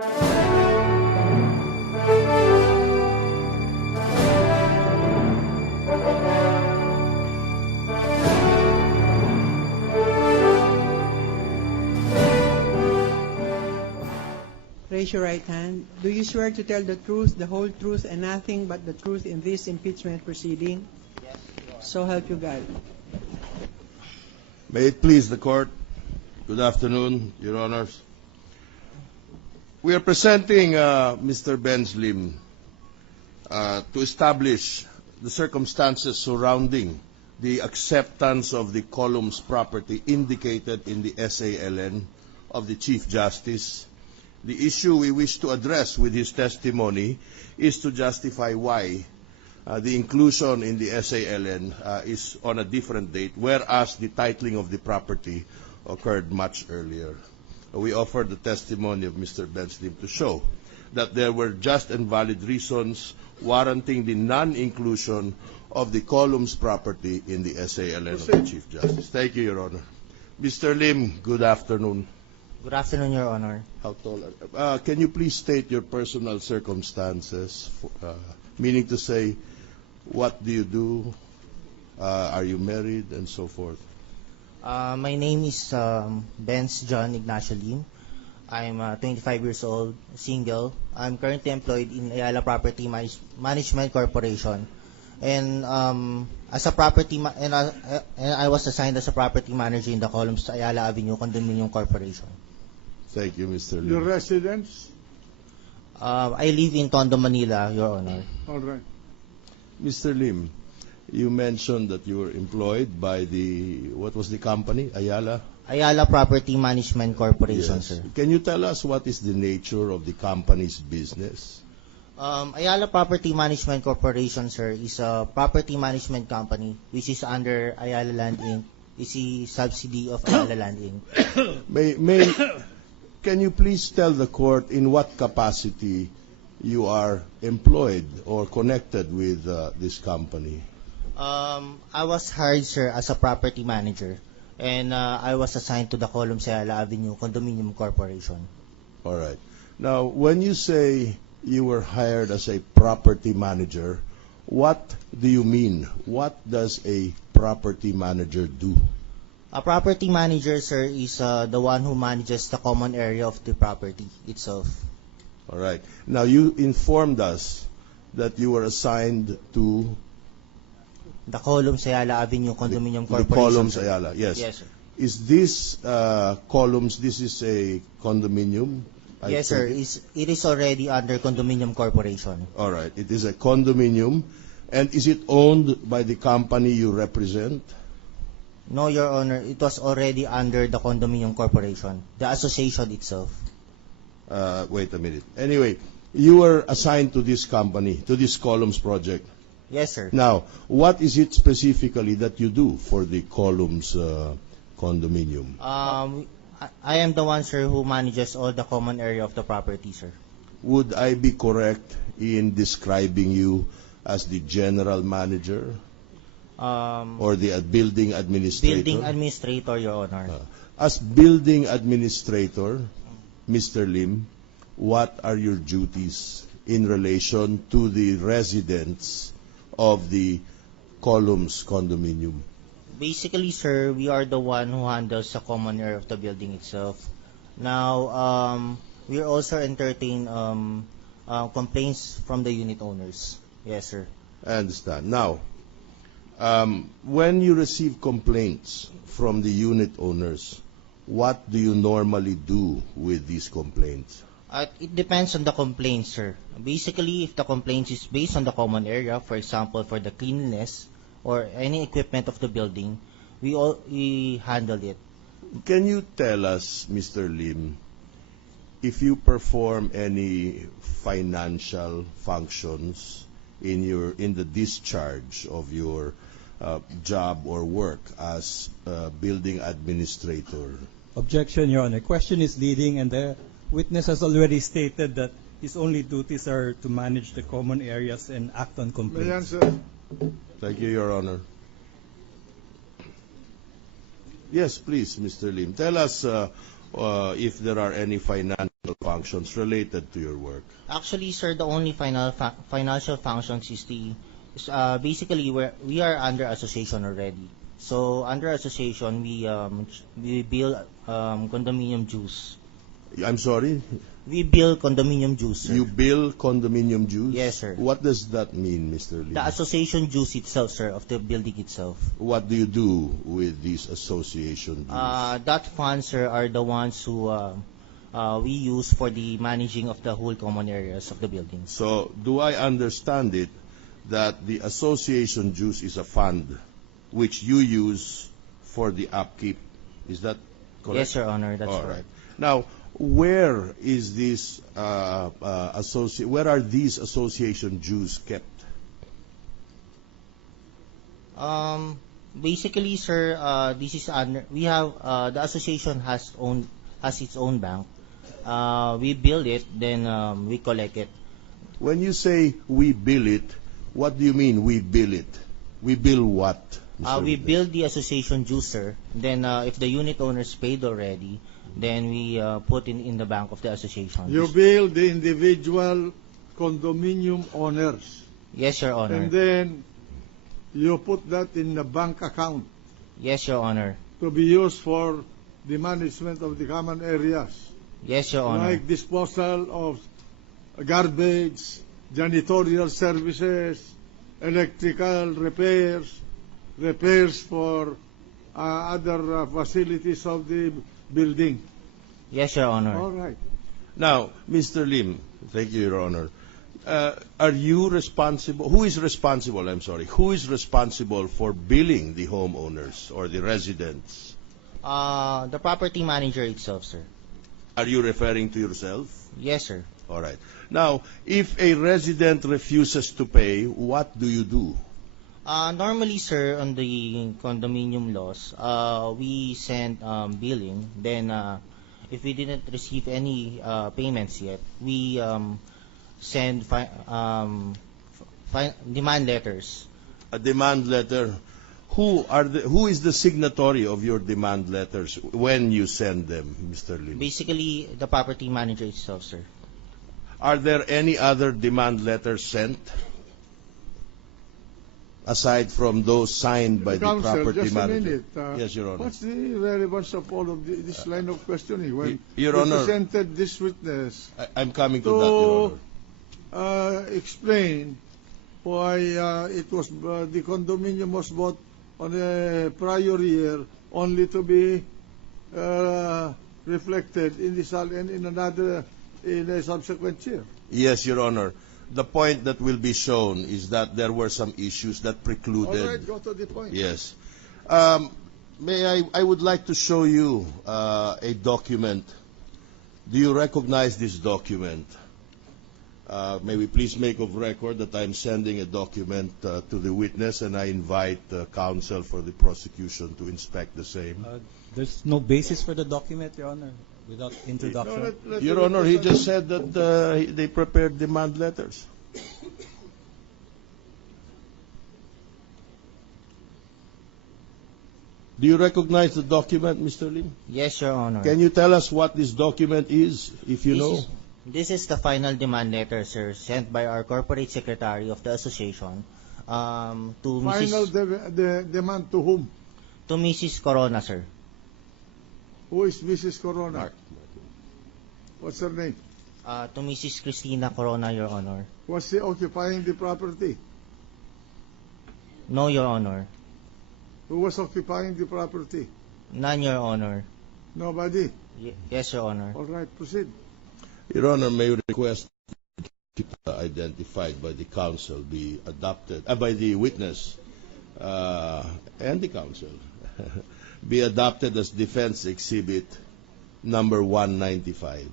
Raise your right hand. Do you swear to tell the truth, the whole truth, and nothing but the truth in this impeachment proceeding? Yes, Your Honor. So help you God. May it please the court. Good afternoon, Your Honors. We are presenting Mr. Benz Lim to establish the circumstances surrounding the acceptance of the columns property indicated in the SALN of the Chief Justice. The issue we wish to address with his testimony is to justify why the inclusion in the SALN is on a different date, whereas the titling of the property occurred much earlier. We offer the testimony of Mr. Benz Lim to show that there were just and valid reasons warranting the non-inclusion of the columns property in the SALN of the Chief Justice. Thank you, Your Honor. Mr. Lim, good afternoon. Good afternoon, Your Honor. How tall are you? Can you please state your personal circumstances, meaning to say, what do you do, are you married, and so forth? My name is Benz John Ignacio Lim. I'm 25 years old, single. I'm currently employed in Ayala Property Management Corporation, and as a and I was assigned as a property manager in the columns Ayala Avenue Condominium Corporation. Thank you, Mr. Lim. Your residence? I live in Tondo, Manila, Your Honor. All right. Mr. Lim, you mentioned that you were employed by what was the company, Ayala? Ayala Property Management Corporation, Yes. sir. Can you tell us what is the nature of the company's business? Ayala Property Management Corporation, sir, is a property management company which is under Ayala Land Inc. It's a subsidy of Ayala Land Inc. Can you please tell the court in what capacity you are employed or connected with this company? I was hired, sir, as a property manager, and I was assigned to the columns Ayala Avenue Condominium Corporation. All right. Now, when you say you were hired as a property manager, what do you mean? What does a property manager do? A property manager, sir, is the one who manages the common area of the property itself. All right. Now, you informed us that you were assigned to The columns Ayala Avenue Condominium the Corporation. columns sir. Ayala. Yes. Yes, sir. Is this columns? This is a condominium. Yes, sir. It is already under Condominium Corporation. All right. It is a condominium, and is it owned by the company you represent? No, Your Honor. It was already under the Condominium Corporation, the association itself. Wait a minute. Anyway, you were assigned to this company, to this columns project. Yes, sir. Now, what is it specifically that you do for the columns condominium? I am the one, sir, who manages all the common area of the property, sir. Would I be correct in describing you as the general manager or the building administrator? Building administrator, Your Honor. As building administrator, Mr. Lim, what are your duties in relation to the residents of the columns condominium? Basically, sir, we are the one who handles the common area of the building itself. Now, we also entertain complaints from the unit owners. Yes, sir. I understand. Now, when you receive complaints from the unit owners, what do you normally do with these complaints? It depends on the complaint, sir. Basically, if the complaint is based on the common area, for example, for the cleanliness or any equipment of the building, we handle it. Can you tell us, Mr. Lim, if you perform any financial functions in the discharge of your job or work as building administrator? Objection, Your Honor. Question is leading, and the witness has already stated that his only duties are to manage the common areas and act on May I complaints. answer? Thank you, Your Honor. Yes, please, Mr. Lim. Tell us if there are any financial functions related to your work? Actually, sir, the only financial functions is basically we are under association already. So under association, we bill condominium dues. I'm sorry? We bill condominium dues, sir. You bill condominium dues? Yes, sir. What does that mean, Mr. Lim? The association dues itself, sir, of the building itself. What do you do with these association dues? That funds, sir, are the ones who we use for the managing of the whole common areas of the buildings. So, do I understand it that the association dues is a fund which you use for the upkeep? Is that correct? Yes, Your Honor, that's All correct. right. Now, where is this where are these association dues kept? Basically, sir, this is we have the association has its own bank. We build it, then we collect it. When you say we bill it, what do you mean we bill it? We bill what? Mr. We Witness? build the association dues, sir. Then if the unit owners paid already, then we put in the bank of the association. You bill the individual condominium owners, Yes, Your Honor. and then you put that in the bank account Yes, Your Honor. to be used for the management of the common areas, Yes, Your Honor. like disposal of garbage, janitorial services, electrical repairs for other facilities of the building. Yes, Your Honor. All right. Now, Mr. Lim, thank you, Your Honor. Are you responsible? Who is responsible? I'm sorry. Who is responsible for billing the homeowners or the residents? The property manager itself, sir. Are you referring to yourself? Yes, sir. All right. Now, if a resident refuses to pay, what do you do? Normally, sir, on the condominium laws, we send billing. Then, if we didn't receive any payments yet, we send demand letters. A demand letter. Who is the signatory of your demand letters when you send them, Mr. Lim? Basically, the property manager itself, sir. Are there any other demand letters sent aside from those signed by the Counsel, property just manager? a minute. Yes, Your Honor. What's the relevance of all of this line of questioning when Your you Honor. presented this witness I'm coming to that, Your to Honor. explain why it was the condominium was bought on a prior year only to be reflected in a subsequent year? Yes, Your Honor. The point that will be shown is that there were some issues that All precluded. right, go to the point. Yes. I would like to show you a document. Do you recognize this document? May we please make of record that I'm sending a document to the witness, and I invite counsel for the prosecution to inspect the same. There's no basis for the document, Your Honor, without introduction. No, let Your the Honor, he witness- just said that they prepared demand letters. Do you recognize the document, Mr. Lim? Yes, Your Honor. Can you tell us what this document is, if you know? This is the final demand letter, sir, sent by our corporate secretary of the association to Final Mrs. demand to whom? To Mrs. Corona, sir. Who is Mrs. Corona? Mark. What's her name? To Mrs. Christina Corona, Your Honor. Was she occupying the property? No, Your Honor. Who was occupying the property? None, Your Honor. Nobody. Yes, Your Honor. All right, proceed. Your Honor, may we request identified by the counsel be adopted, by the witness and the counsel, be adopted as defense exhibit number 195.